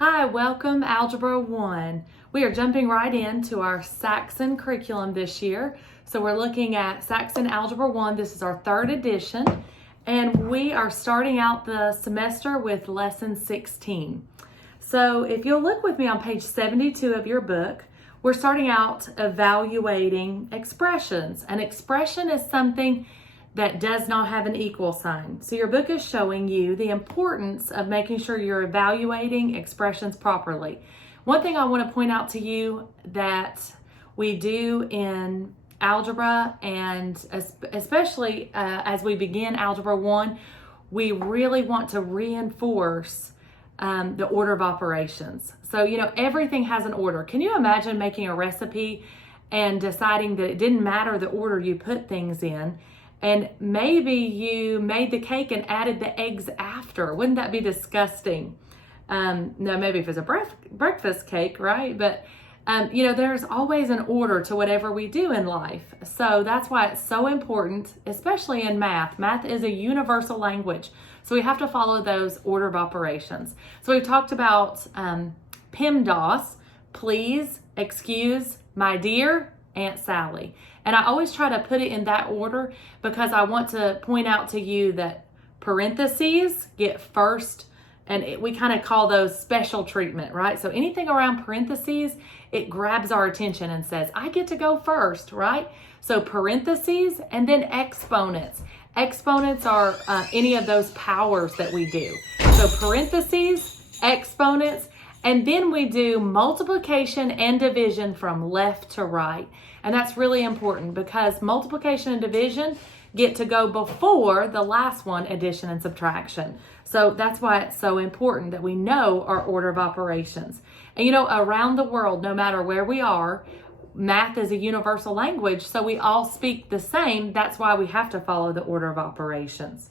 Hi, welcome Algebra 1. We are jumping right into our Saxon curriculum this year. So we're looking at Saxon Algebra 1. This is our third edition, and we are starting out the semester with lesson 16. So if you'll look with me on page 72 of your book, we're starting out evaluating expressions. An expression is something that does not have an equal sign. So your book is showing you the importance of making sure you're evaluating expressions properly. One thing I want to point out to you that we do in algebra, and especially as we begin Algebra 1, we really want to reinforce the order of operations. So, everything has an order. Can you imagine making a recipe and deciding that it didn't matter the order you put things in? And maybe you made the cake and added the eggs after. Wouldn't that be disgusting? No, maybe if it's a breakfast cake, right? But, there's always an order to whatever we do in life. So that's why it's so important, especially in math. Math is a universal language. So we have to follow those order of operations. So we've talked about PEMDAS, please, excuse, my dear, Aunt Sally. And I always try to put it in that order because I want to point out to you that parentheses get first, and we kind of call those special treatment, right? So anything around parentheses, it grabs our attention and says, I get to go first, right? So parentheses and then exponents. Exponents are any of those powers that we do. So parentheses, exponents, and then we do multiplication and division from left to right. And that's really important because multiplication and division get to go before the last one, addition and subtraction. So that's why it's so important that we know our order of operations. And around the world, no matter where we are, math is a universal language, so we all speak the same. That's why we have to follow the order of operations.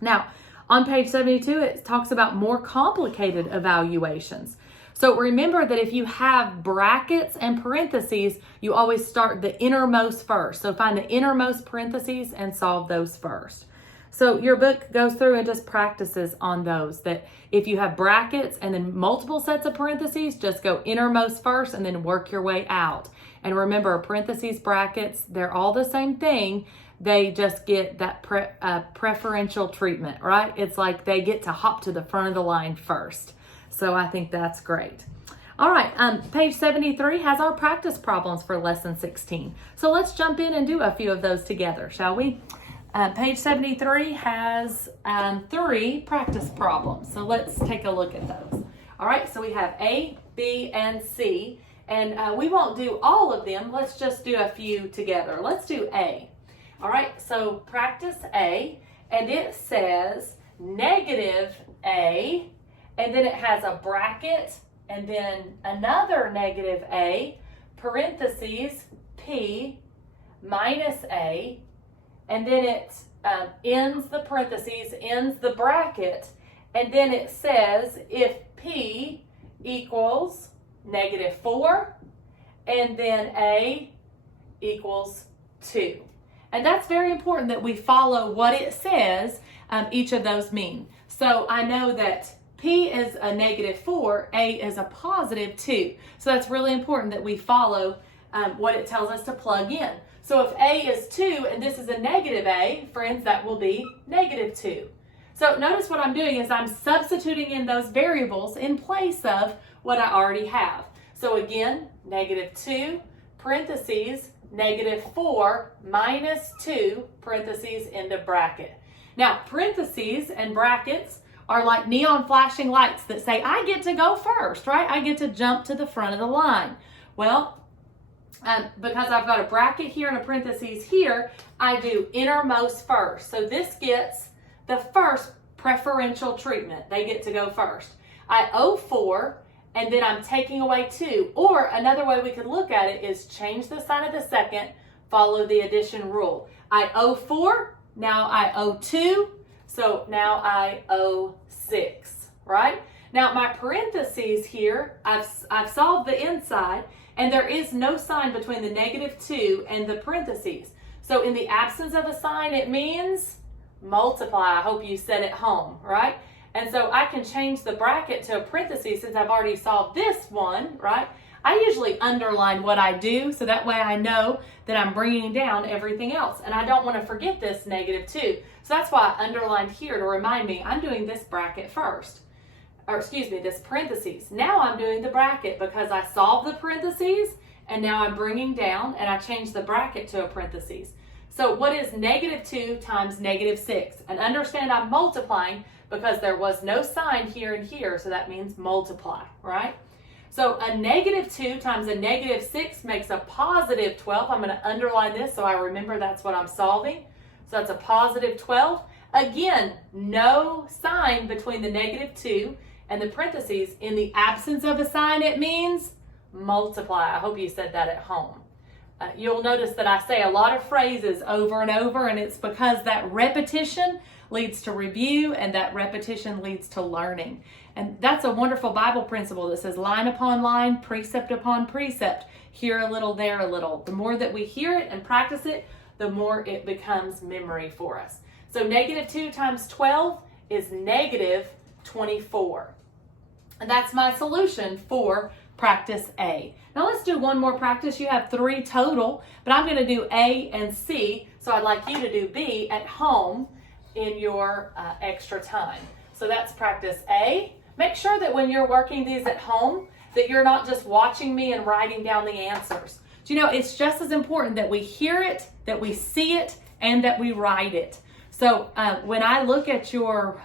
Now, on page 72, it talks about more complicated evaluations. So remember that if you have brackets and parentheses, you always start the innermost first. So find the innermost parentheses and solve those first. So your book goes through and just practices on those, that if you have brackets and then multiple sets of parentheses, just go innermost first and then work your way out. And remember, parentheses, brackets, they're all the same thing. They just get that preferential treatment, right? It's like they get to hop to the front of the line first. So I think that's great. All right, page 73 has our practice problems for lesson 16. So let's jump in and do a few of those together, shall we? Page 73 has 3 practice problems. So let's take a look at those. All right, so we have A, B, and C. And we won't do all of them. Let's just do a few together. Let's do A. All right, so practice A, and it says negative A, and then it has a bracket, and then another negative A, parentheses, P, minus A, and then it ends the parentheses, ends the bracket, and then it says if P equals negative 4, and then A equals 2. And that's very important that we follow what it says each of those mean. So I know that P is a negative 4, A is a positive 2. So that's really important that we follow what it tells us to plug in. So if A is 2 and this is a negative A, friends, that will be negative 2. So notice what I'm doing is I'm substituting in those variables in place of what I already have. So again, negative 2, parentheses, negative 4 minus 2, parentheses, end of bracket. Now, parentheses and brackets are like neon flashing lights that say, I get to go first, right? I get to jump to the front of the line. Well, because I've got a bracket here and a parentheses here, I do innermost first. So this gets the first preferential treatment. They get to go first. I owe 4, and then I'm taking away 2. Or another way we could look at it is change the sign of the second, follow the addition rule. I owe 4, now I owe 2, so now I owe 6, right? Now my parentheses here, I've solved the inside, and there is no sign between the negative 2 and the parentheses. So in the absence of a sign, it means multiply. I hope you said it home, right? And so I can change the bracket to a parenthesis since I've already solved this one, right? I usually underline what I do so that way I know that I'm bringing down everything else. And I don't want to forget this -2. So that's why I underlined here to remind me I'm doing this bracket first. Or excuse me, this parentheses. Now I'm doing the bracket because I solved the parentheses and now I'm bringing down and I changed the bracket to a parentheses. So what is -2 times -6? And understand I'm multiplying because there was no sign here and here, so that means multiply, right? So a -2 times a -6 makes a +12. I'm going to underline this so I remember that's what I'm solving. So that's a +12. Again, no sign between the -2 and the parentheses. In the absence of a sign, it means multiply. I hope you said that at home. You'll notice that I say a lot of phrases over and over, and it's because that repetition leads to review, and that repetition leads to learning. And that's a wonderful Bible principle that says line upon line, precept upon precept, here a little, there a little. The more that we hear it and practice it, the more it becomes memory for us. So -2 times 12 is -24. And that's my solution for practice A. Now let's do one more practice. You have 3 total, but I'm going to do A and C, so I'd like you to do B at home in your extra time. So that's practice A. Make sure that when you're working these at home, that you're not just watching me and writing down the answers. Do you know, it's just as important that we hear it, that we see it, and that we write it. So when I look at your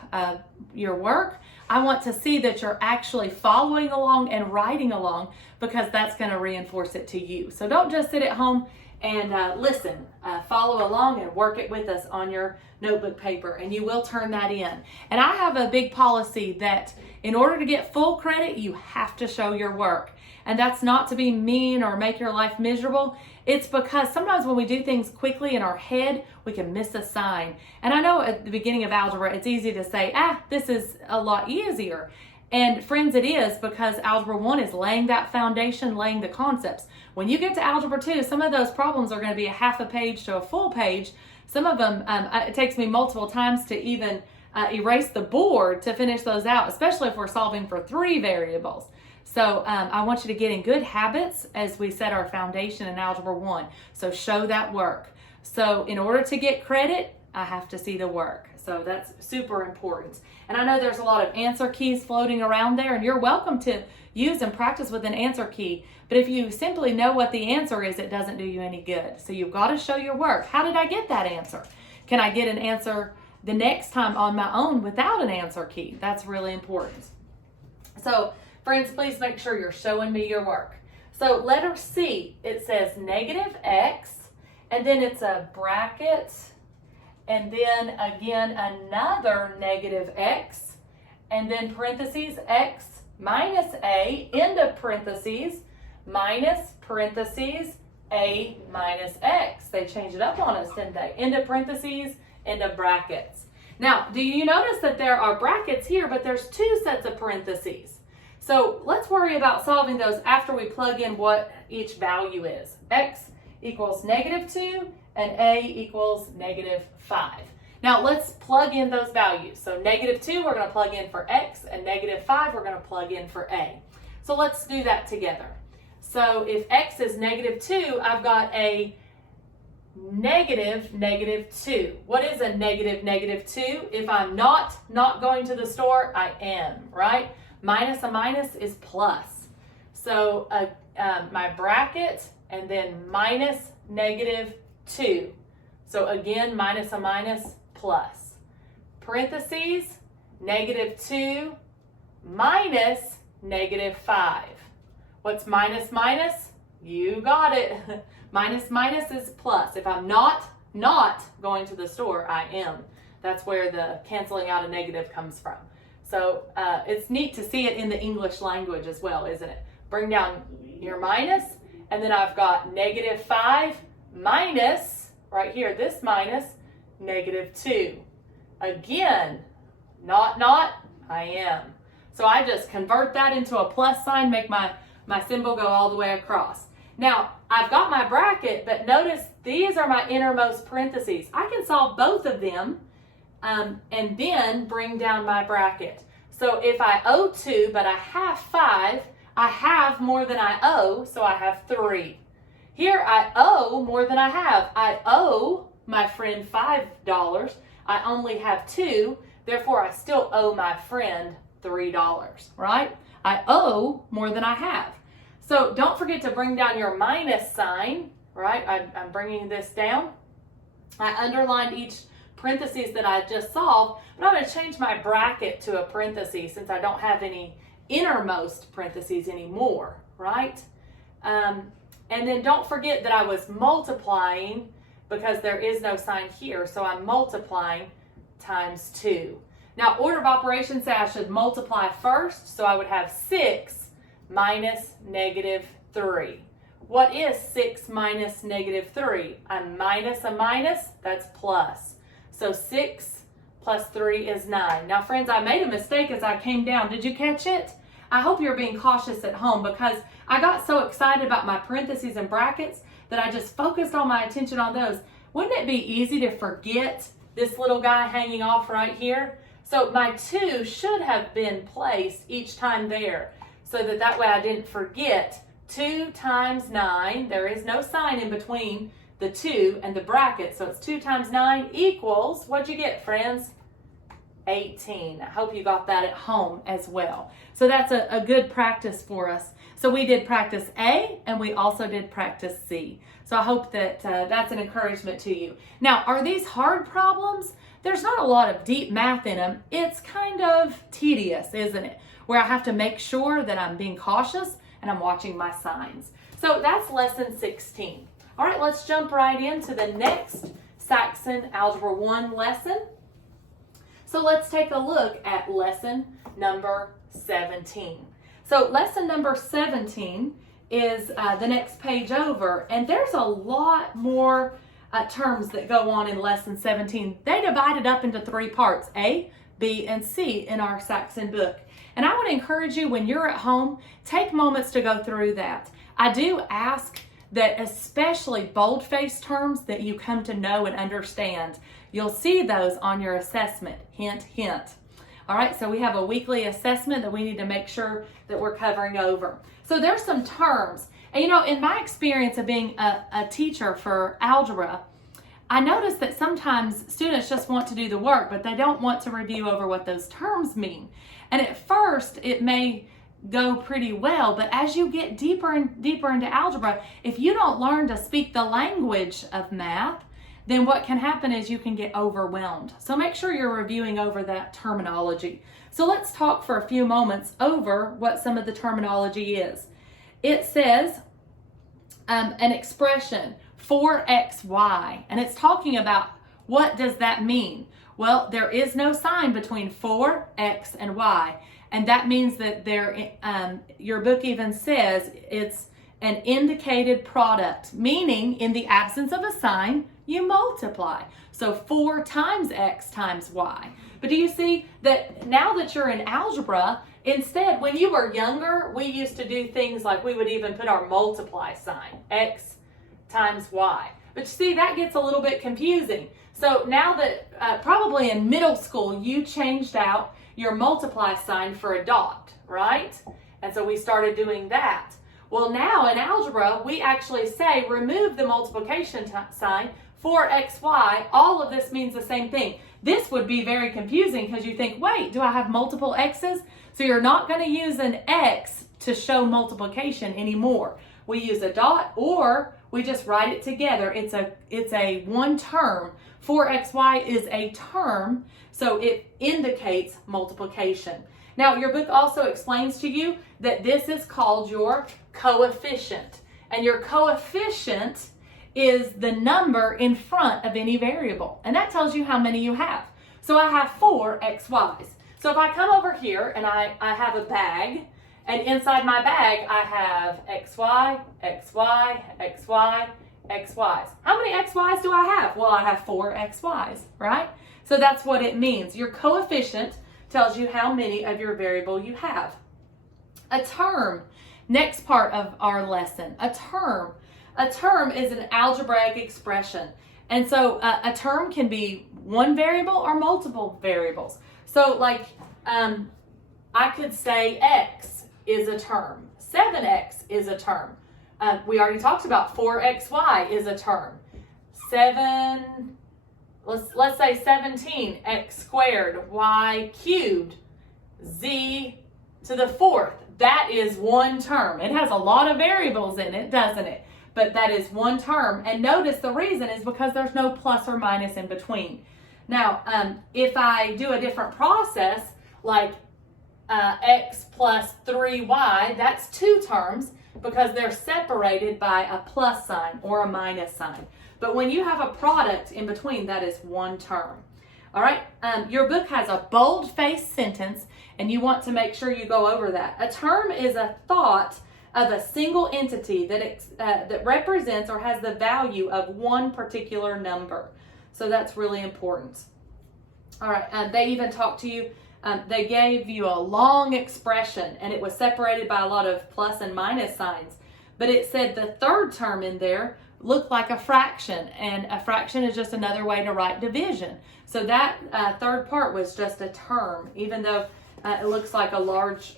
work, I want to see that you're actually following along and writing along, because that's going to reinforce it to you. So don't just sit at home and listen, follow along and work it with us on your notebook paper, and you will turn that in. And I have a big policy that in order to get full credit, you have to show your work. And that's not to be mean or make your life miserable. It's because sometimes when we do things quickly in our head, we can miss a sign. And I know at the beginning of algebra, it's easy to say, this is a lot easier. And friends, it is, because Algebra 1 is laying that foundation, laying the concepts. When you get to Algebra 2, some of those problems are going to be a half a page to a full page. Some of them, it takes me multiple times to even erase the board to finish those out, especially if we're solving for 3 variables. So I want you to get in good habits as we set our foundation in Algebra 1. So show that work. So in order to get credit, I have to see the work. So that's super important. And I know there's a lot of answer keys floating around there, and you're welcome to use and practice with an answer key. But if you simply know what the answer is, it doesn't do you any good. So you've got to show your work. How did I get that answer? Can I get an answer the next time on my own without an answer key? That's really important. So friends, please make sure you're showing me your work. So letter C, it says -x, and then it's a bracket, and then again another -x, and then parentheses x minus a, end of parentheses, minus parentheses a minus x. They changed it up on us, didn't they? End of parentheses, end of brackets. Now, do you notice that there are brackets here, but there's 2 sets of parentheses? So let's worry about solving those after we plug in what each value is. X equals -2 and A equals -5. Now let's plug in those values. So -2 we're going to plug in for X, and -5 we're going to plug in for A. So let's do that together. So if X is -2, I've got a -2. What is a -2? If I'm not going to the store, I am, right? Minus a minus is plus. So my bracket, and then minus -2. So again, minus a minus, plus. Parentheses, -2 minus -5. What's minus minus? You got it. Minus minus is plus. If I'm not going to the store, I am. That's where the canceling out a negative comes from. So it's neat to see it in the English language as well, isn't it? Bring down your minus, and then I've got -5 minus, right here, this minus, -2. Again, not, I am. So I just convert that into a plus sign, make my symbol go all the way across. Now, I've got my bracket, but notice these are my innermost parentheses. I can solve both of them and then bring down my bracket. So if I owe 2, but I have 5, I have more than I owe, so I have 3. Here I owe more than I have. I owe my friend $5. I only have 2, therefore I still owe my friend $3, right? I owe more than I have. So don't forget to bring down your minus sign, right? I'm bringing this down. I underlined each parentheses that I just solved, but I'm going to change my bracket to a parenthesis since I don't have any innermost parentheses anymore, right? And then don't forget that I was multiplying because there is no sign here, so I'm multiplying times 2. Now, order of operations say I should multiply first, so I would have 6 minus -3. What is 6 minus -3? A minus, that's plus. So 6 plus 3 is 9. Now, friends, I made a mistake as I came down. Did you catch it? I hope you're being cautious at home because I got so excited about my parentheses and brackets that I just focused all my attention on those. Wouldn't it be easy to forget this little guy hanging off right here? So my 2 should have been placed each time there so that way I didn't forget. 2 times 9, there is no sign in between the 2 and the bracket, so it's 2 times 9 equals, what'd you get, friends? 18. I hope you got that at home as well. So that's a good practice for us. So we did practice A and we also did practice C. So I hope that that's an encouragement to you. Now, are these hard problems? There's not a lot of deep math in them. It's kind of tedious, isn't it? Where I have to make sure that I'm being cautious and I'm watching my signs. So that's lesson 16. All right, let's jump right into the next Saxon Algebra 1 lesson. So let's take a look at lesson number 17. So lesson number 17 is the next page over, and there's a lot more terms that go on in lesson 17. They divide it up into 3 parts, A, B, and C in our Saxon book. And I would encourage you when you're at home, take moments to go through that. I do ask that especially bold-faced terms that you come to know and understand. You'll see those on your assessment, hint, hint. All right, so we have a weekly assessment that we need to make sure that we're covering over. So there's some terms. And you know, in my experience of being a teacher for algebra, I noticed that sometimes students just want to do the work, but they don't want to review over what those terms mean. And at first, it may go pretty well, but as you get deeper and deeper into algebra, if you don't learn to speak the language of math, then what can happen is you can get overwhelmed. So make sure you're reviewing over that terminology. So let's talk for a few moments over what some of the terminology is. It says an expression, 4xy, and it's talking about what does that mean? Well, there is no sign between 4, x, and y. And that means that your book even says it's an indicated product, meaning in the absence of a sign, you multiply. So 4 times x times y. But do you see that now that you're in algebra, instead, when you were younger, we used to do things like we would even put our multiply sign, x times y. But you see, that gets a little bit confusing. So now that probably in middle school, you changed out your multiply sign for a dot, right? And so we started doing that. Well, now in algebra, we actually say remove the multiplication sign, 4xy, all of this means the same thing. This would be very confusing because you think, wait, do I have multiple x's? So you're not going to use an x to show multiplication anymore. We use a dot or we just write it together. It's a one term. 4xy is a term, so it indicates multiplication. Now, your book also explains to you that this is called your coefficient. And your coefficient is the number in front of any variable. And that tells you how many you have. So I have 4 xy's. So if I come over here and I have a bag, and inside my bag I have xy, xy, xy, xy's. How many xy's do I have? Well, I have 4 xy's, right? So that's what it means. Your coefficient tells you how many of your variable you have. A term, next part of our lesson. A term is an algebraic expression. And so a term can be one variable or multiple variables. So like I could say x is a term, 7x is a term. We already talked about 4xy is a term. Let's say 17x squared y cubed z to the fourth. That is one term. It has a lot of variables in it, doesn't it? But that is one term. And notice the reason is because there's no plus or minus in between. Now, if I do a different process, like x plus 3y, that's two terms because they're separated by a plus sign or a minus sign. But when you have a product in between, that is one term. All right, your book has a bold-faced sentence, and you want to make sure you go over that. A term is a thought of a single entity that represents or has the value of one particular number. So that's really important. All right, they even talked to you. They gave you a long expression, and it was separated by a lot of plus and minus signs. But it said the third term in there looked like a fraction, and a fraction is just another way to write division. So that third part was just a term, even though it looks like a large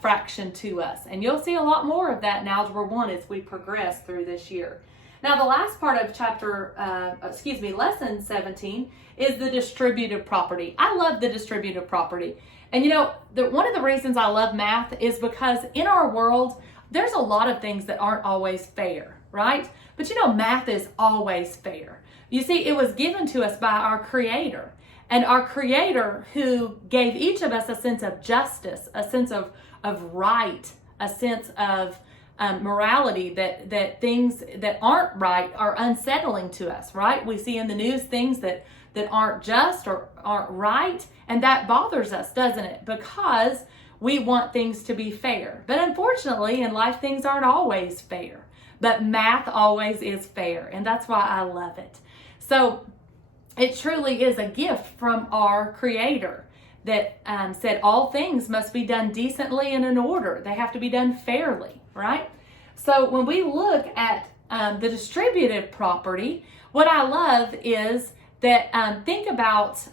fraction to us. And you'll see a lot more of that in Algebra 1 as we progress through this year. Now, the last part of lesson 17 is the distributive property. I love the distributive property. And you know, one of the reasons I love math is because in our world, there's a lot of things that aren't always fair, right? But you know, math is always fair. You see, it was given to us by our Creator. And our Creator, who gave each of us a sense of justice, a sense of right, a sense of morality, that things that aren't right are unsettling to us, right? We see in the news things that aren't just or aren't right, and that bothers us, doesn't it? Because we want things to be fair. But unfortunately, in life, things aren't always fair. But math always is fair, and that's why I love it. So it truly is a gift from our Creator that said all things must be done decently and in order. They have to be done fairly, right? So when we look at the distributive property, what I love is that think about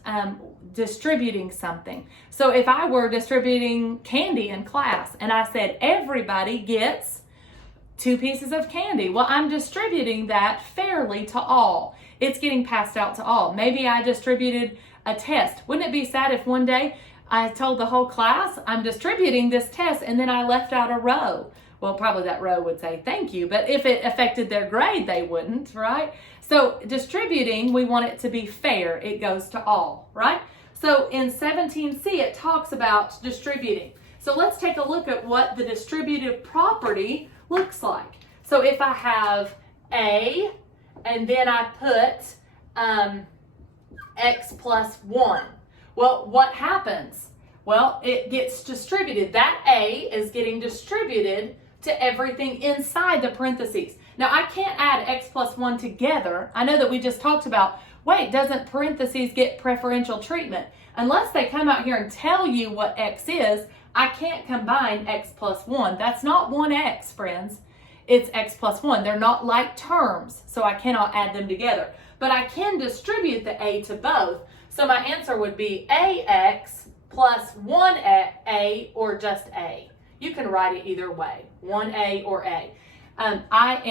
distributing something. So if I were distributing candy in class and I said everybody gets 2 pieces of candy, well, I'm distributing that fairly to all. It's getting passed out to all. Maybe I distributed a test. Wouldn't it be sad if one day I told the whole class I'm distributing this test and then I left out a row? Well, probably that row would say thank you, but if it affected their grade, they wouldn't, right? So distributing, we want it to be fair. It goes to all, right? So in 17C, it talks about distributing. So let's take a look at what the distributive property looks like. So if I have A, and then I put x plus 1, well, what happens? Well, it gets distributed. That A is getting distributed to everything inside the parentheses. Now, I can't add x plus 1 together. I know that we just talked about, wait, doesn't parentheses get preferential treatment? Unless they come out here and tell you what x is, I can't combine x plus 1. That's not 1x, friends. It's x plus 1. They're not like terms, so I cannot add them together. But I can distribute the A to both. So my answer would be AX plus 1A or just A. You can write it either way, 1A or A. I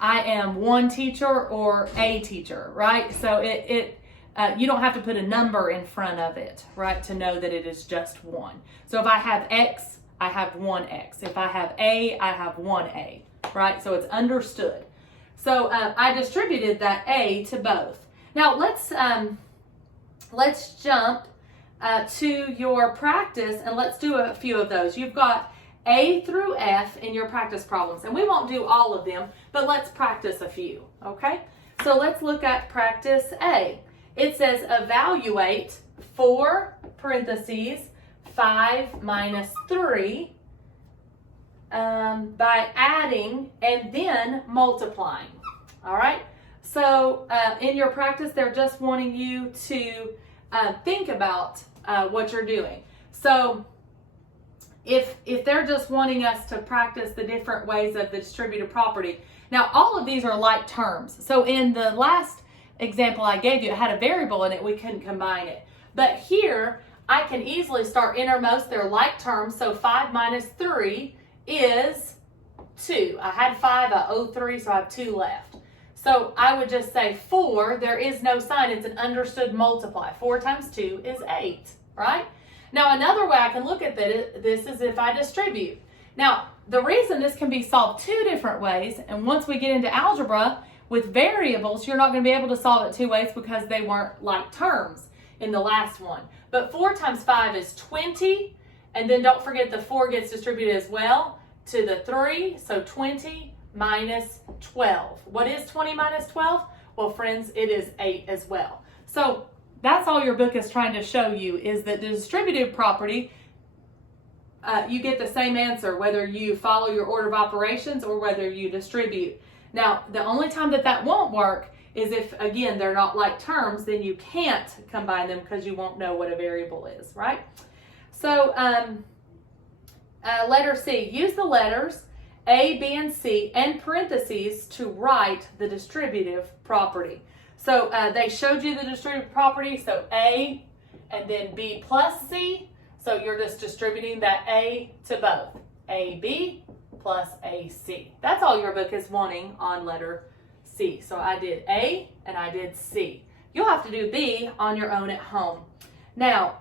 am one teacher or a teacher, right? So you don't have to put a number in front of it, right, to know that it is just one. So if I have X, I have 1X. If I have A, I have 1A, right? So it's understood. So I distributed that A to both. Now let's jump to your practice and let's do a few of those. You've got A through F in your practice problems, and we won't do all of them, but let's practice a few, okay? So let's look at practice A. It says evaluate 4 parentheses 5 minus 3 by adding and then multiplying. All right, so in your practice, they're just wanting you to think about what you're doing. So if they're just wanting us to practice the different ways of the distributive property, Now, all of these are like terms. So in the last example I gave you, it had a variable in it, we couldn't combine it. But here, I can easily start innermost, they're like terms, so 5 minus 3 is 2. I had 5, I owe 3, so I have 2 left. So I would just say 4, there is no sign, it's an understood multiply. 4 times 2 is 8, right? Now another way I can look at this is if I distribute. Now the reason this can be solved 2 different ways, and once we get into algebra with variables, you're not going to be able to solve it 2 ways because they weren't like terms in the last one. But 4 times 5 is 20, and then don't forget the 4 gets distributed as well to the 3, so 20 minus 12. What is 20 minus 12? Well, friends, it is 8 as well. So that's all your book is trying to show you, is that the distributive property, you get the same answer whether you follow your order of operations or whether you distribute. Now, the only time that won't work is if, again, they're not like terms, then you can't combine them because you won't know what a variable is, right? So, letter C, use the letters A, B, and C and parentheses to write the distributive property. So they showed you the distributive property, so A and then B plus C. So you're just distributing that A to both. AB plus AC. That's all your book is wanting on letter C. So I did A and I did C. You'll have to do B on your own at home. Now,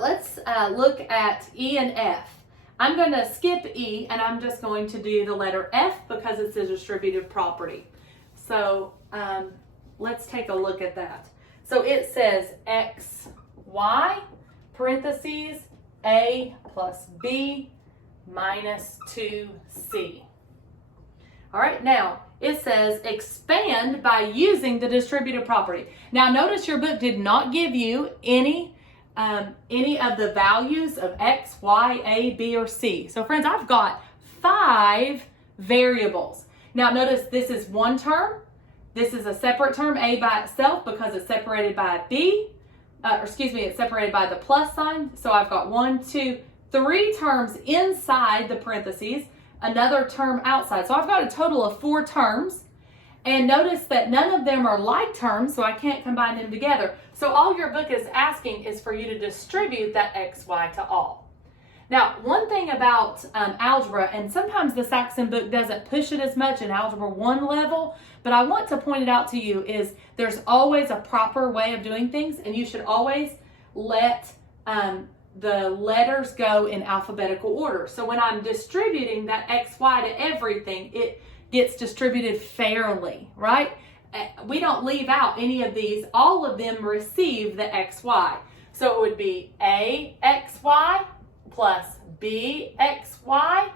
let's look at E and F. I'm going to skip E and I'm just going to do the letter F because it's a distributive property. So let's take a look at that. So it says X, Y, parentheses, A plus B minus 2C. All right, now it says expand by using the distributive property. Now notice your book did not give you any of the values of X, Y, A, B, or C. So friends, I've got 5 variables. Now notice this is one term. This is a separate term, A by itself, because it's separated by a B. It's separated by the plus sign. So I've got 1, 2, 3 terms inside the parentheses, another term outside. So I've got a total of 4 terms. And notice that none of them are like terms, so I can't combine them together. So all your book is asking is for you to distribute that X, Y to all. Now, one thing about algebra, and sometimes the Saxon book doesn't push it as much in Algebra 1 level, but I want to point it out to you is there's always a proper way of doing things, and you should always let the letters go in alphabetical order. So when I'm distributing that X, Y to everything, it gets distributed fairly, right? We don't leave out any of these. All of them receive the XY. So it would be AXY plus BXY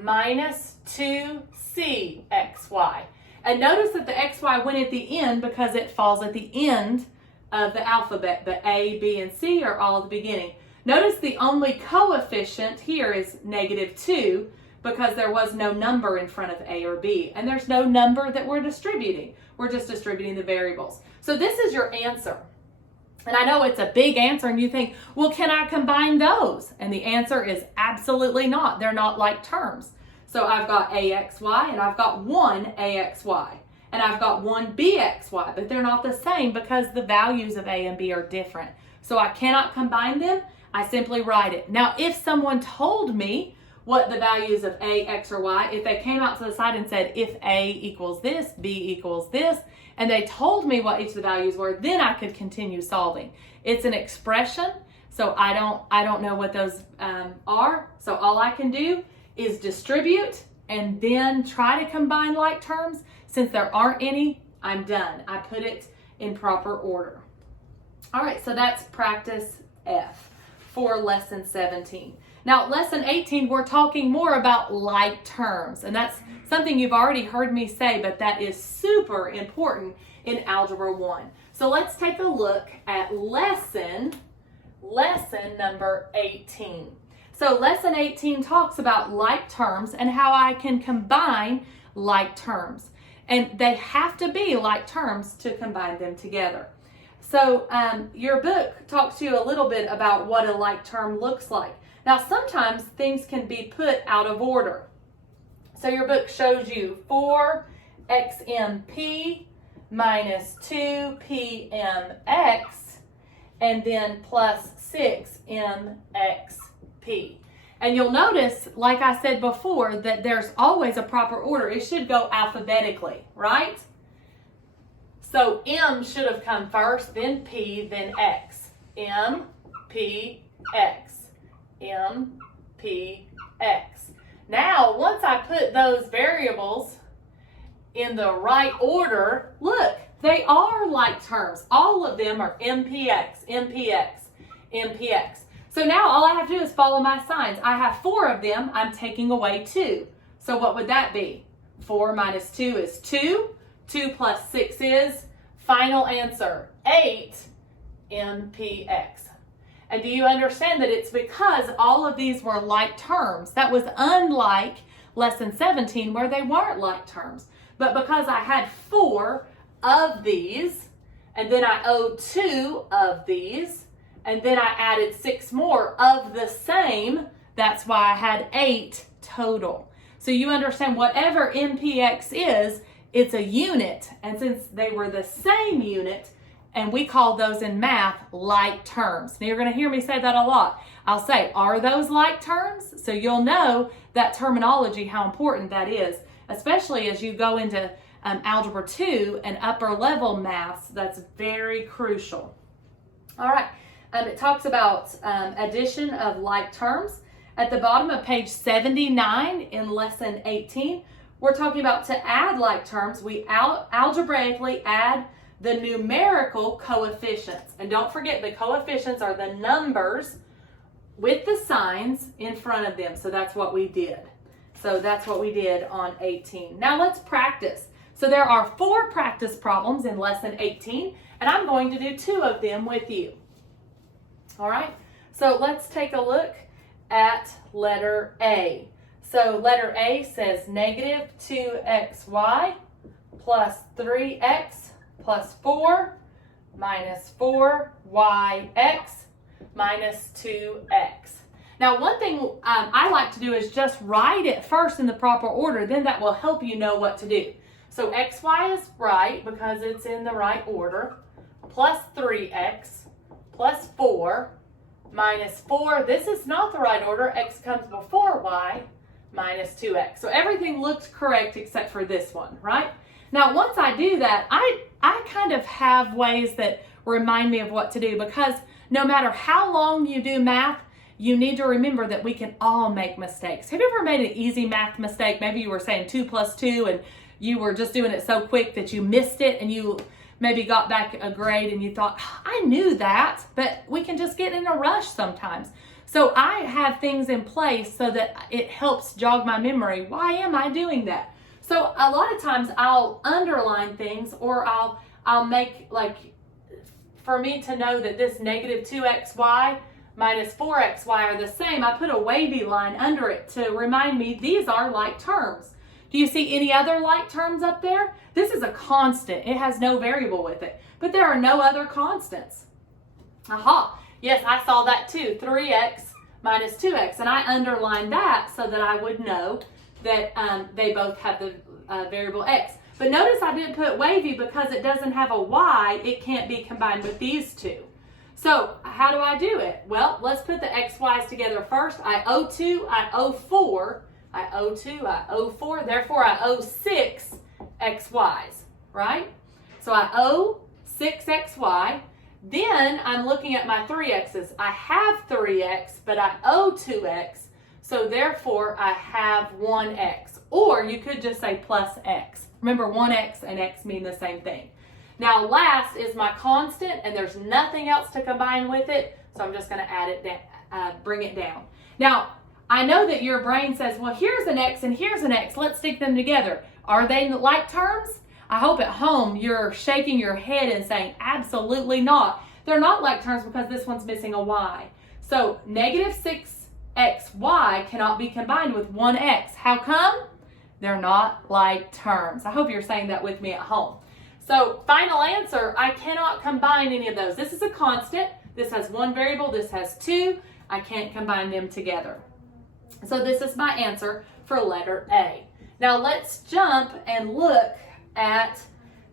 minus 2CXY. And notice that the XY went at the end because it falls at the end of the alphabet, but A, B, and C are all at the beginning. Notice the only coefficient here is -2 because there was no number in front of A or B, and there's no number that we're distributing. We're just distributing the variables. So this is your answer. And I know it's a big answer, and you think, well, can I combine those? And the answer is absolutely not. They're not like terms. So I've got AXY, and I've got 1 AXY, and I've got 1 BXY, but they're not the same because the values of A and B are different. So I cannot combine them. I simply write it. Now, if someone told me what the values of A, X, or Y, if they came out to the side and said, if A equals this, B equals this, and they told me what each of the values were, then I could continue solving. It's an expression, so I don't know what those are. So all I can do is distribute and then try to combine like terms. Since there aren't any, I'm done. I put it in proper order. All right, so that's practice F for lesson 17. Now, lesson 18, we're talking more about like terms, and that's something you've already heard me say, but that is super important in Algebra 1. So let's take a look at lesson number 18. So lesson 18 talks about like terms and how I can combine like terms. And they have to be like terms to combine them together. So your book talks to you a little bit about what a like term looks like. Now, sometimes things can be put out of order. So your book shows you 4xmp minus 2pmx, and then plus 6mxp. And you'll notice, like I said before, that there's always a proper order. It should go alphabetically, right? So m should have come first, then p, then x. M, p, x. M, p, x. Now, once I put those variables in the right order, look, they are like terms. All of them are mpx, mpx, mpx. So now all I have to do is follow my signs. I have 4 of them. I'm taking away 2. So what would that be? 4 minus 2 is 2. 2 plus 6 is, final answer, 8 mpx. And do you understand that it's because all of these were like terms? That was unlike lesson 17 where they weren't like terms. But because I had 4 of these, and then I owed 2 of these, and then I added 6 more of the same, that's why I had 8 total. So you understand whatever MPX is, it's a unit. And since they were the same unit, and we call those in math like terms. Now you're going to hear me say that a lot. I'll say, are those like terms? So you'll know that terminology, how important that is, especially as you go into Algebra 2 and upper level maths. That's very crucial. All right. It talks about addition of like terms. At the bottom of page 79 in lesson 18, we're talking about to add like terms. We algebraically add the numerical coefficients. And don't forget, the coefficients are the numbers with the signs in front of them. So that's what we did. So that's what we did on 18. Now let's practice. So there are 4 practice problems in lesson 18, and I'm going to do 2 of them with you. All right, so let's take a look at letter A. So letter A says negative 2xy plus 3x plus 4 minus 4yx minus 2x. Now, one thing I like to do is just write it first in the proper order. Then that will help you know what to do. So xy is right because it's in the right order. Plus 3x plus 4 minus 4. This is not the right order. X comes before y minus 2x. So everything looks correct except for this one, right? Now, once I do that, I kind of have ways that remind me of what to do, because no matter how long you do math, you need to remember that we can all make mistakes. Have you ever made an easy math mistake? Maybe you were saying 2 plus 2 and you were just doing it so quick that you missed it, and you maybe got back a grade and you thought, I knew that, but we can just get in a rush sometimes. So I have things in place so that it helps jog my memory. Why am I doing that? So a lot of times I'll underline things, or I'll make, like, for me to know that this negative 2xy minus 4xy are the same, I put a wavy line under it to remind me these are like terms. Do you see any other like terms up there? This is a constant. It has no variable with it. But there are no other constants. Aha. Yes, I saw that too. 3x minus 2x. And I underlined that so that I would know that they both have the variable x. But notice I didn't put wavy because it doesn't have a y. It can't be combined with these two. So how do I do it? Well, let's put the xy's together first. I owe 2, I owe 4. I owe 2, I owe 4, therefore I owe 6 xy's, right? So I owe 6 xy. Then I'm looking at my 3x's. I have 3x, but I owe 2x, so therefore I have 1x. Or you could just say plus x. Remember, 1x and x mean the same thing. Now last is my constant, and there's nothing else to combine with it, so I'm just going to add it down, bring it down. Now, I know that your brain says, well, here's an x and here's an x. Let's stick them together. Are they like terms? I hope at home you're shaking your head and saying, absolutely not. They're not like terms because this one's missing a y. So negative 6xy cannot be combined with 1x. How come? They're not like terms. I hope you're saying that with me at home. So final answer, I cannot combine any of those. This is a constant. This has one variable. This has 2. I can't combine them together. So this is my answer for letter A. Now let's jump and look at,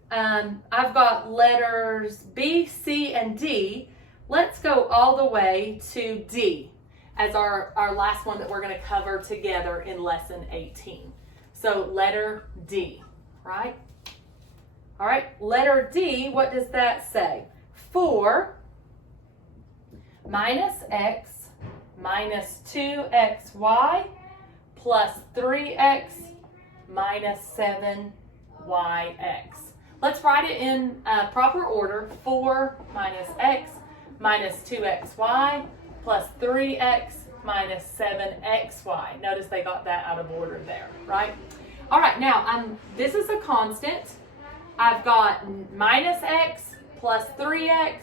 I've got letters B, C, and D. Let's go all the way to D as our last one that we're going to cover together in lesson 18. So letter D, right? All right, letter D, what does that say? 4 minus x minus 2xy plus 3x minus 7yx. Let's write it in proper order. 4 minus x minus 2xy plus 3x minus 7xy. Notice they got that out of order there, right? All right, now this is a constant. I've got minus x plus 3x,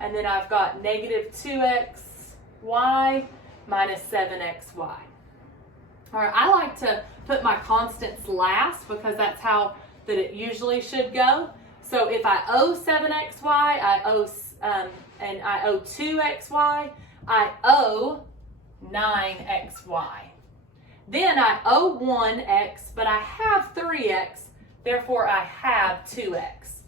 and then I've got negative 2xy minus 7xy. All right, I like to put my constants last because that's how that it usually should go. So if I owe 7xy, I owe and I owe 2xy, I owe 9xy. Then I owe 1x, but I have 3x, therefore I have 2x.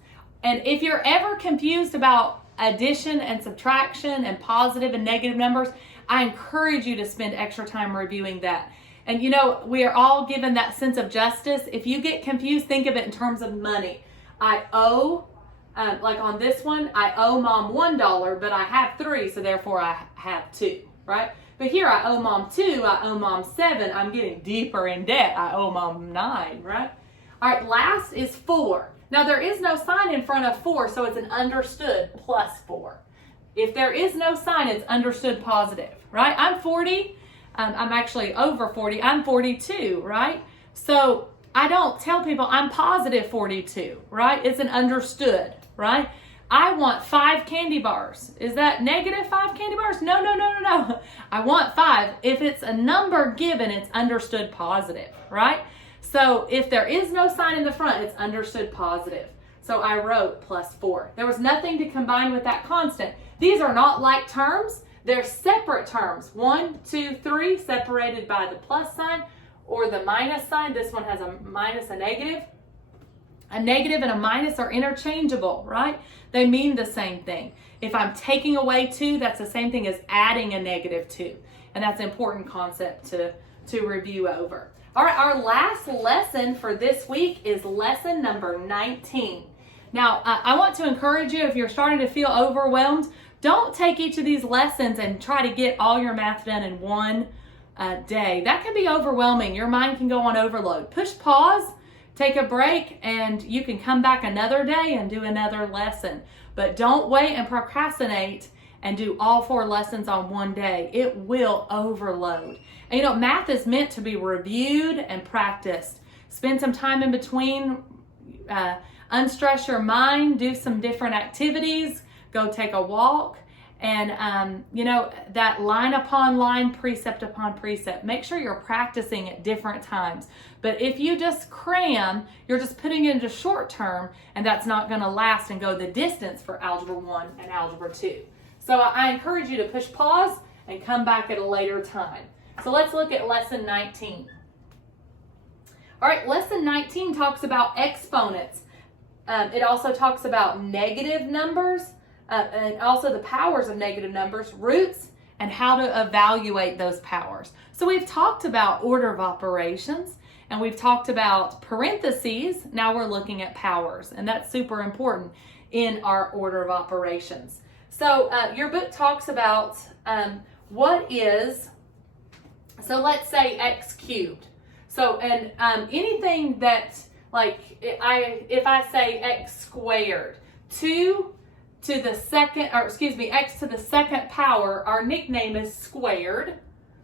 And if you're ever confused about addition and subtraction and positive and negative numbers, I encourage you to spend extra time reviewing that. And you know, we are all given that sense of justice. If you get confused, think of it in terms of money. I owe, like on this one, I owe mom $1, but I have 3, so therefore I have 2, right? But here I owe mom 2, I owe mom 7, I'm getting deeper in debt. I owe mom 9, right? All right, last is 4. Now there is no sign in front of 4, so it's an understood plus 4. If there is no sign, it's understood positive, right? I'm 40. I'm actually over 40. I'm 42, right? So I don't tell people I'm positive 42, right? It's an understood, right? I want 5 candy bars. Is that negative 5 candy bars? No. I want 5. If it's a number given, it's understood positive, right? So if there is no sign in the front, it's understood positive. So I wrote plus 4. There was nothing to combine with that constant. These are not like terms. They're separate terms. 1, 2, 3 separated by the plus sign or the minus sign. This one has a minus, a negative. A negative and a minus are interchangeable, right? They mean the same thing. If I'm taking away 2, that's the same thing as adding a negative 2. And that's an important concept to review over. All right, our last lesson for this week is lesson number 19. Now, I want to encourage you, if you're starting to feel overwhelmed, don't take each of these lessons and try to get all your math done in one day. That can be overwhelming. Your mind can go on overload. Push pause, take a break, and you can come back another day and do another lesson. But don't wait and procrastinate and do all 4 lessons on one day. It will overload. And you know, math is meant to be reviewed and practiced. Spend some time in between, unstress your mind, do some different activities, go take a walk, and you know, that line upon line, precept upon precept. Make sure you're practicing at different times. But if you just cram, you're just putting it into short term, and that's not going to last and go the distance for Algebra 1 and Algebra 2. So I encourage you to push pause and come back at a later time. So let's look at lesson 19. All right, lesson 19 talks about exponents. It also talks about negative numbers, and also the powers of negative numbers, roots, and how to evaluate those powers. So we've talked about order of operations, and we've talked about parentheses. Now we're looking at powers, and that's super important in our order of operations. So your book talks about what is, so let's say x cubed. So, and anything that, like, if I say x squared, 2 to the second, or excuse me, x to the second power, our nickname is squared.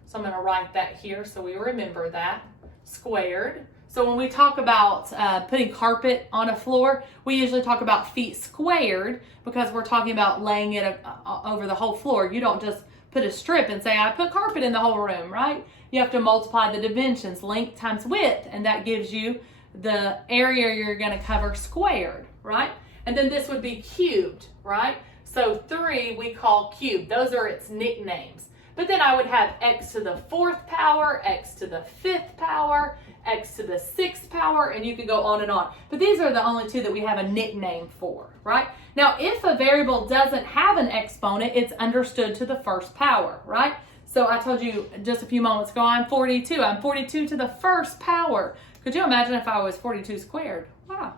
So I'm going to write that here so we remember that, squared. So when we talk about putting carpet on a floor, we usually talk about feet squared because we're talking about laying it over the whole floor. You don't just put a strip and say, I put carpet in the whole room, right? You have to multiply the dimensions, length times width, and that gives you the area you're going to cover squared, right? And then this would be cubed, right? So 3 we call cubed. Those are its nicknames. But then I would have x to the 4th power, x to the 5th power, x to the 6th power, and you could go on and on. But these are the only two that we have a nickname for, right? Now, if a variable doesn't have an exponent, it's understood to the 1st power, right? So I told you just a few moments ago, I'm 42. I'm 42 to the 1st power. Could you imagine if I was 42 squared? Wow.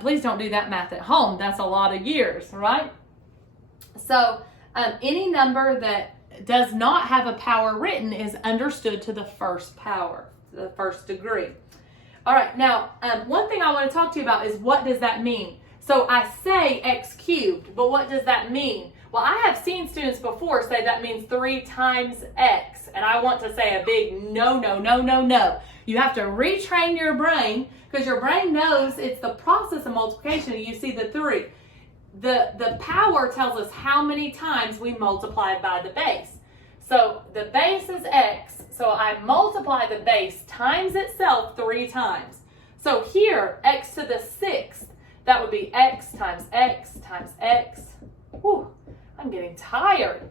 Please don't do that math at home. That's a lot of years, right? So any number that does not have a power written is understood to the 1st power, the 1st degree. All right, now one thing I want to talk to you about is what does that mean? So I say x cubed, but what does that mean? Well, I have seen students before say that means 3 times x, and I want to say a big no, no, no, no, no. You have to retrain your brain because your brain knows it's the process of multiplication. You see the 3. The power tells us how many times we multiply by the base. So the base is x, so I multiply the base times itself 3 times. So here, x to the 6th, that would be x times x times x. Whew, I'm getting tired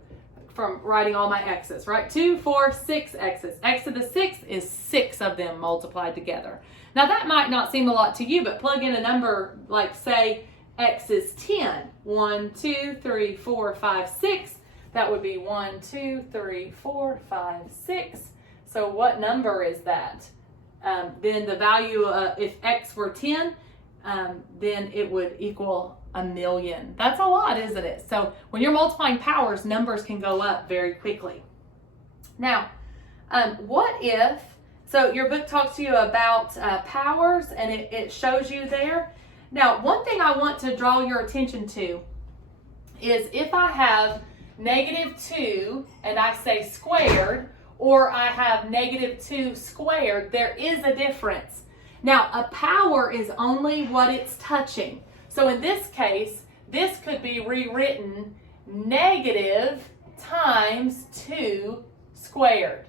from writing all my x's, right? 2, 4, 6 x's. X to the 6th is 6 of them multiplied together. Now that might not seem a lot to you, but plug in a number like, say, x is 10. 1, 2, 3, 4, 5, 6. That would be 1, 2, 3, 4, 5, 6. So what number is that? Then the value, if x were 10, then it would equal 1,000,000. That's a lot, isn't it? So when you're multiplying powers, numbers can go up very quickly. Now, what if, so your book talks to you about powers, and it shows you there. Now, one thing I want to draw your attention to is if I have -2 and I say squared, or I have -2 squared, there is a difference. Now, a power is only what it's touching. So in this case, this could be rewritten negative times 2 squared.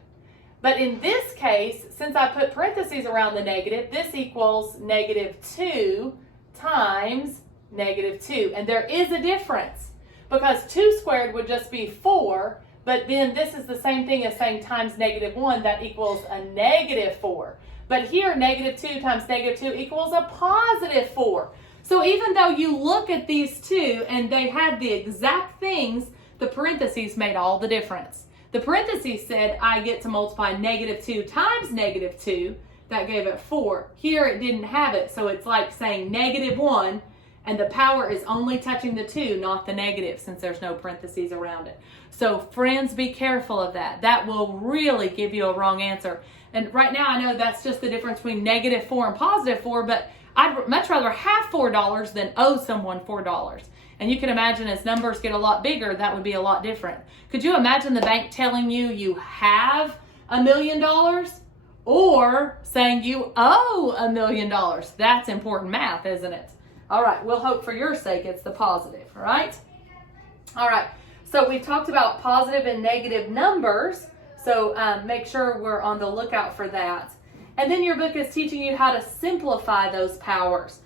But in this case, since I put parentheses around the negative, this equals -2 times -2. And there is a difference because 2 squared would just be 4, but then this is the same thing as saying times -1, that equals a -4. But here, -2 times -2 equals a +4. So even though you look at these two and they had the exact things, the parentheses made all the difference. The parentheses said I get to multiply -2 times -2. That gave it 4. Here it didn't have it, so it's like saying -1, and the power is only touching the 2, not the negative, since there's no parentheses around it. So friends, be careful of that. That will really give you a wrong answer. And right now I know that's just the difference between -4 and +4, but I'd much rather have $4 than owe someone $4. And you can imagine as numbers get a lot bigger, that would be a lot different. Could you imagine the bank telling you you have $1 million or saying you owe $1 million? That's important math, isn't it? All right, we'll hope for your sake it's the positive, all right? All right, so we've talked about positive and negative numbers, so make sure we're on the lookout for that. And then your book is teaching you how to simplify those powers.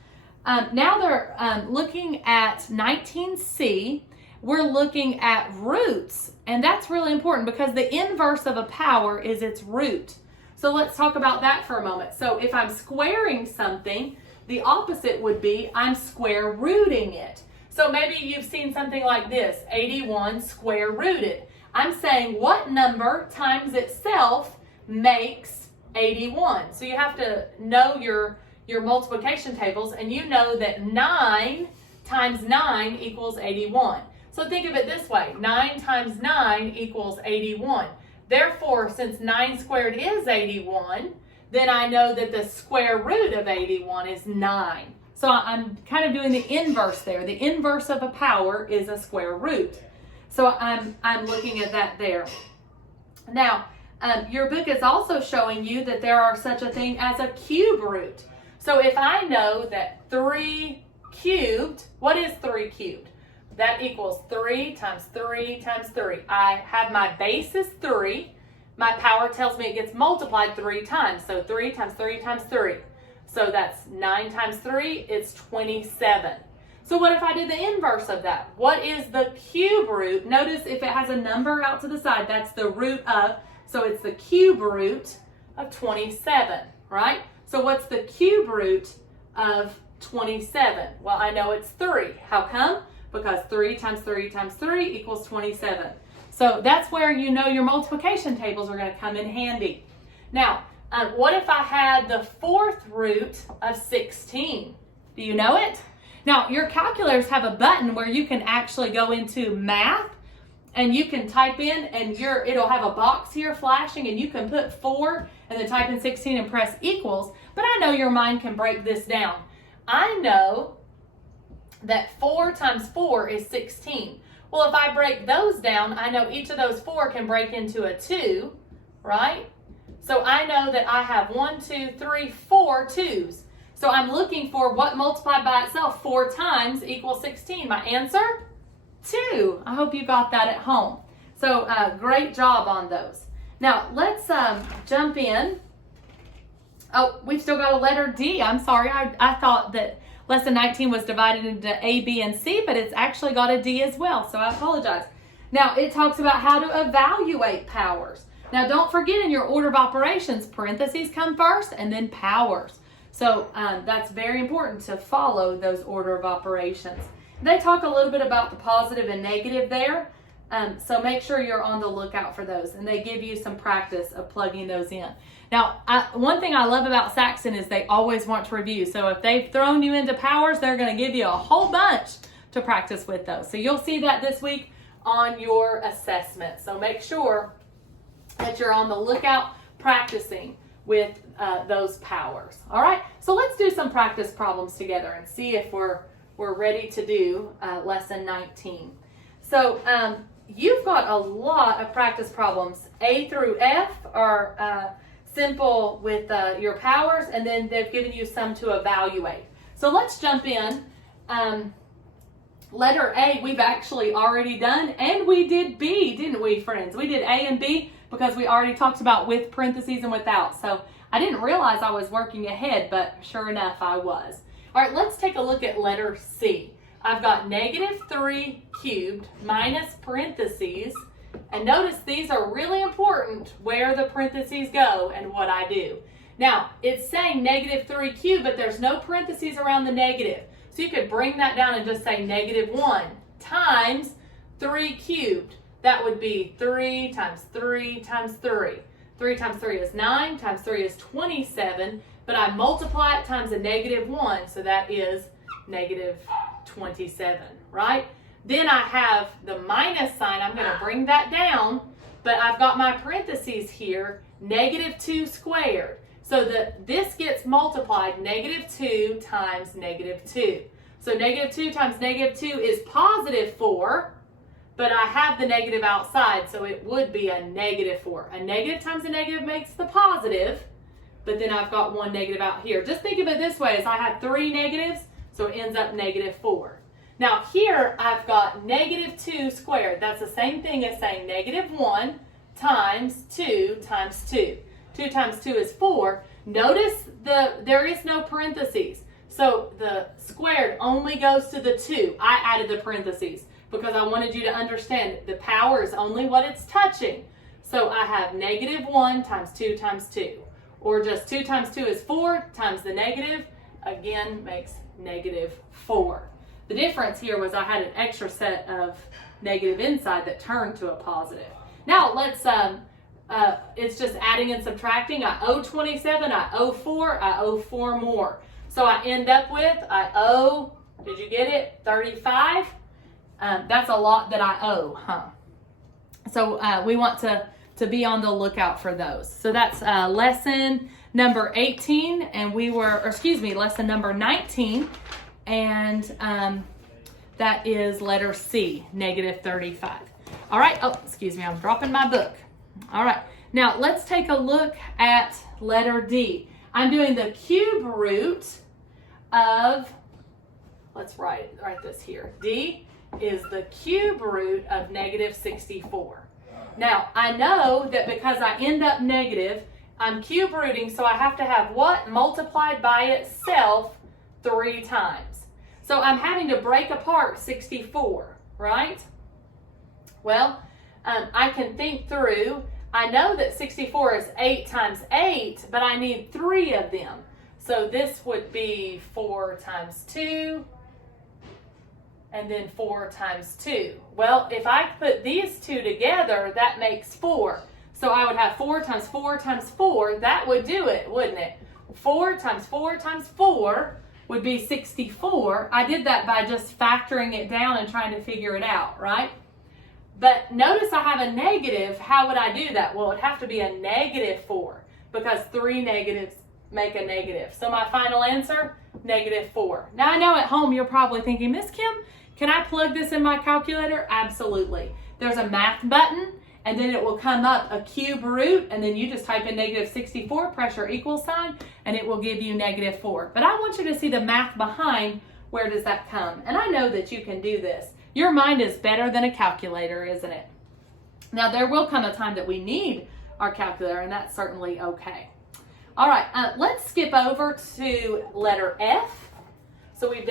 Now they're looking at 19C. We're looking at roots, and that's really important because the inverse of a power is its root. So let's talk about that for a moment. So if I'm squaring something, the opposite would be I'm square rooting it. So maybe you've seen something like this, 81 square rooted. I'm saying what number times itself makes 81. So you have to know your multiplication tables, and you know that 9 times 9 equals 81. So think of it this way, 9 times 9 equals 81. Therefore, since 9 squared is 81, then I know that the square root of 81 is 9. So I'm kind of doing the inverse there. The inverse of a power is a square root. So I'm looking at that there. Now, your book is also showing you that there are such a thing as a cube root. So if I know that 3 cubed, what is 3 cubed? That equals 3 times 3 times 3. I have my base is 3. My power tells me it gets multiplied 3 times. So 3 times 3 times 3. So that's 9 times 3, it's 27. So what if I did the inverse of that? What is the cube root? Notice if it has a number out to the side, that's the root of, so it's the cube root of 27, right? So what's the cube root of 27? Well, I know it's 3. How come? Because 3 times 3 times 3 equals 27. So that's where you know your multiplication tables are going to come in handy. Now, what if I had the 4th root of 16? Do you know it? Now, your calculators have a button where you can actually go into math and you can type in and it'll have a box here flashing and you can put 4 and then type in 16 and press equals. But I know your mind can break this down. I know that 4 times 4 is 16. Well, if I break those down, I know each of those 4 can break into a 2, right? So I know that I have 1, 2, 3, 4 2s. So I'm looking for what multiplied by itself 4 times equals 16. My answer? 2. I hope you got that at home. So great job on those. Now let's jump in. Oh, we've still got a letter D. I'm sorry. I thought that lesson 19 was divided into A, B, and C, but it's actually got a D as well. So I apologize. Now it talks about how to evaluate powers. Now don't forget in your order of operations, parentheses come first and then powers. So that's very important to follow those order of operations. They talk a little bit about the positive and negative there. So make sure you're on the lookout for those. And they give you some practice of plugging those in. Now, one thing I love about Saxon is they always want to review. So if they've thrown you into powers, they're going to give you a whole bunch to practice with those. So you'll see that this week on your assessment. So make sure that you're on the lookout practicing with those powers. All right, so let's do some practice problems together and see if we're ready to do lesson 19. So you've got a lot of practice problems. A through F are simple with your powers, and then they've given you some to evaluate. So let's jump in. Letter A we've actually already done, and we did B, didn't we, friends? We did A and B because we already talked about with parentheses and without. So I didn't realize I was working ahead, but sure enough, I was. All right, let's take a look at letter C. I've got -3 cubed minus parentheses. And notice these are really important where the parentheses go and what I do. Now, it's saying -3 cubed, but there's no parentheses around the negative. So you could bring that down and just say -1 times 3 cubed. That would be 3 times 3 times 3. 3 times 3 is 9, times 3 is 27, but I multiply it times a -1, so that is -27, right? Then I have the minus sign. I'm going to bring that down, but I've got my parentheses here, -2 squared. So this gets multiplied, -2 times -2. So -2 times -2 is +4, but I have the negative outside, so it would be a -4. A negative times a negative makes the positive, but then I've got one negative out here. Just think of it this way, as I have 3 negatives, so it ends up -4. Now here I've got -2 squared. That's the same thing as saying -1 times 2 times 2. 2 times 2 is 4. Notice there is no parentheses. So the squared only goes to the 2. I added the parentheses because I wanted you to understand the power is only what it's touching. So I have -1 times 2 times 2. Or just 2 times 2 is 4 times the negative, again makes -4. The difference here was I had an extra set of negative inside that turned to a positive. Now let's, it's just adding and subtracting. I owe 27, I owe 4, I owe 4 more. So I end up with, I owe, did you get it? 35. That's a lot that I owe, huh? So we want to be on the lookout for those. So that's lesson number 18, and lesson number 19. And that is letter C, -35. All right, oh, excuse me, I'm dropping my book. All right, now let's take a look at letter D. I'm doing the cube root of, let's write this here. D is the cube root of -64. Now, I know that because I end up negative, I'm cube rooting, so I have to have what multiplied by itself 3 times. So I'm having to break apart 64, right? Well, I can think through. I know that 64 is 8 times 8, but I need 3 of them. So this would be 4 times 2, and then 4 times 2. Well, if I put these two together, that makes 4. So I would have 4 times 4 times 4. That would do it, wouldn't it? 4 times 4 times 4 would be 64. I did that by just factoring it down and trying to figure it out, right? But notice I have a negative. How would I do that? Well, it would have to be a negative 4 because 3 negatives make a negative. So my final answer, negative 4. Now I know at home you're probably thinking, Miss Kim, can I plug this in my calculator? Absolutely. There's a math button, and then it will come up a cube root, and then you just type in negative 64, press your equal sign, and it will give you negative 4. But I want you to see the math behind where does that come. And I know that you can do this. Your mind is better than a calculator, isn't it? Now, there will come a time that we need our calculator, and that's certainly okay. All right, let's skip over to letter F. So we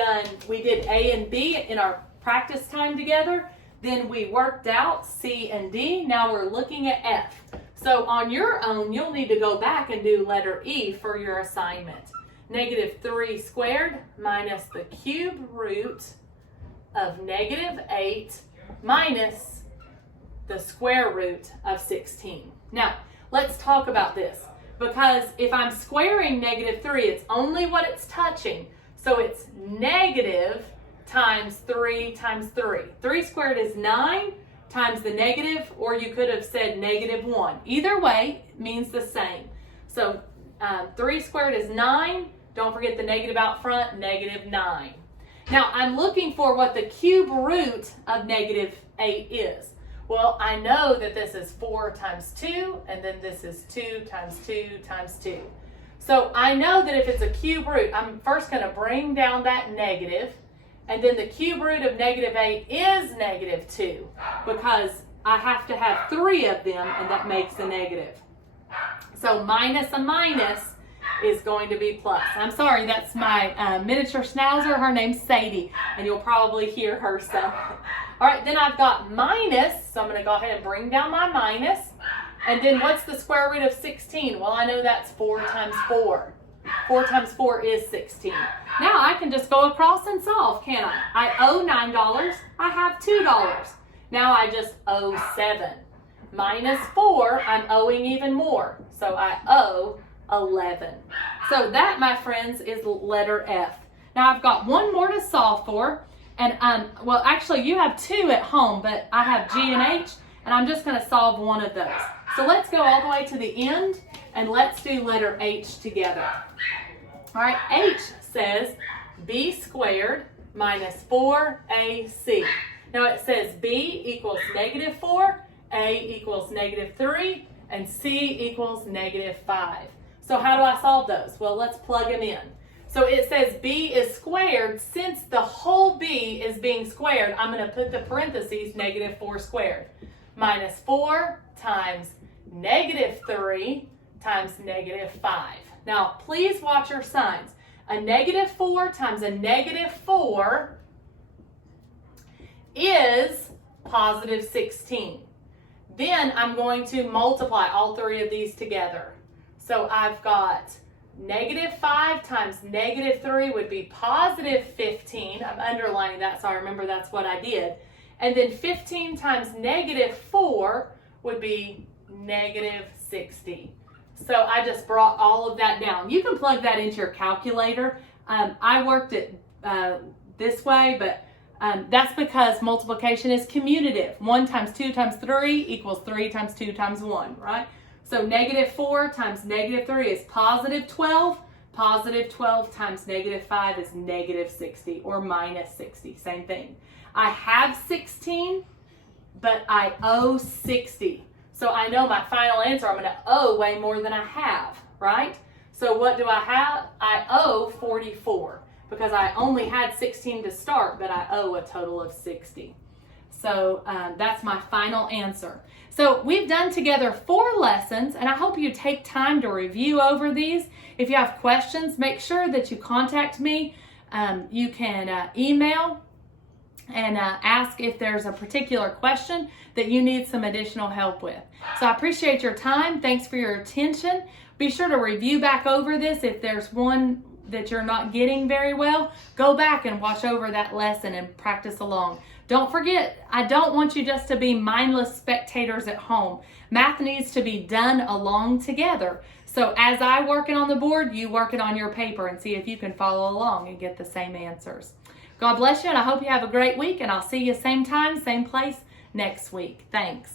did A and B in our practice time together. Then we worked out C and D. Now we're looking at F. So on your own, you'll need to go back and do letter E for your assignment. Negative 3 squared minus the cube root of negative 8 minus the square root of 16. Now, let's talk about this, because if I'm squaring negative 3, it's only what it's touching. So it's negative times 3 times 3. 3 squared is 9 times the negative, or you could have said negative 1. Either way, it means the same. So 3 squared is 9. Don't forget the negative out front, negative 9. Now, I'm looking for what the cube root of negative 8 is. Well, I know that this is 4 times 2, and then this is 2 times 2 times 2. So I know that if it's a cube root, I'm first going to bring down that negative, and then the cube root of negative 8 is negative 2, because I have to have 3 of them, and that makes a negative. So minus a minus is going to be plus. I'm sorry, that's my miniature schnauzer. Her name's Sadie, and you'll probably hear her some. All right, then I've got minus, so I'm going to go ahead and bring down my minus. And then what's the square root of 16? Well, I know that's 4 times 4. 4 times 4 is 16. Now I can just go across and solve, can't I? I owe $9. I have $2. Now I just owe 7. Minus 4, I'm owing even more. So I owe 11. So that, my friends, is letter F. Now I've got one more to solve for, and well, actually you have 2 at home, but I have G and H, and I'm just going to solve one of those. So let's go all the way to the end, and let's do letter H together. All right, H says B squared minus 4AC. Now it says B equals negative 4, A equals negative 3, and C equals negative 5. So how do I solve those? Well, let's plug them in. So it says B is squared. Since the whole B is being squared, I'm going to put the parentheses negative 4 squared. Minus 4 times negative 3 times negative 5. Now, please watch your signs. A negative 4 times a negative 4 is positive 16. Then I'm going to multiply all 3 of these together. So I've got negative 5 times negative 3 would be positive 15. I'm underlining that so I remember that's what I did. And then 15 times negative 4 would be negative 60. So I just brought all of that down. You can plug that into your calculator. I worked it this way, but that's because multiplication is commutative. 1 times 2 times 3 equals 3 times 2 times 1, right? So negative 4 times negative 3 is positive 12. Positive 12 times negative 5 is negative 60 or minus 60. Same thing. I have 16, but I owe 60. So I know my final answer, I'm going to owe way more than I have, right? So what do I have? I owe 44 because I only had 16 to start, but I owe a total of 60. So that's my final answer. So we've done together 4 lessons, and I hope you take time to review over these. If you have questions, make sure that you contact me. You can email and ask if there's a particular question that you need some additional help with. So I appreciate your time. Thanks for your attention. Be sure to review back over this. If there's one that you're not getting very well, go back and watch over that lesson and practice along. Don't forget, I don't want you just to be mindless spectators at home. Math needs to be done along together. So as I work it on the board, you work it on your paper and see if you can follow along and get the same answers. God bless you, and I hope you have a great week, and I'll see you same time, same place next week. Thanks.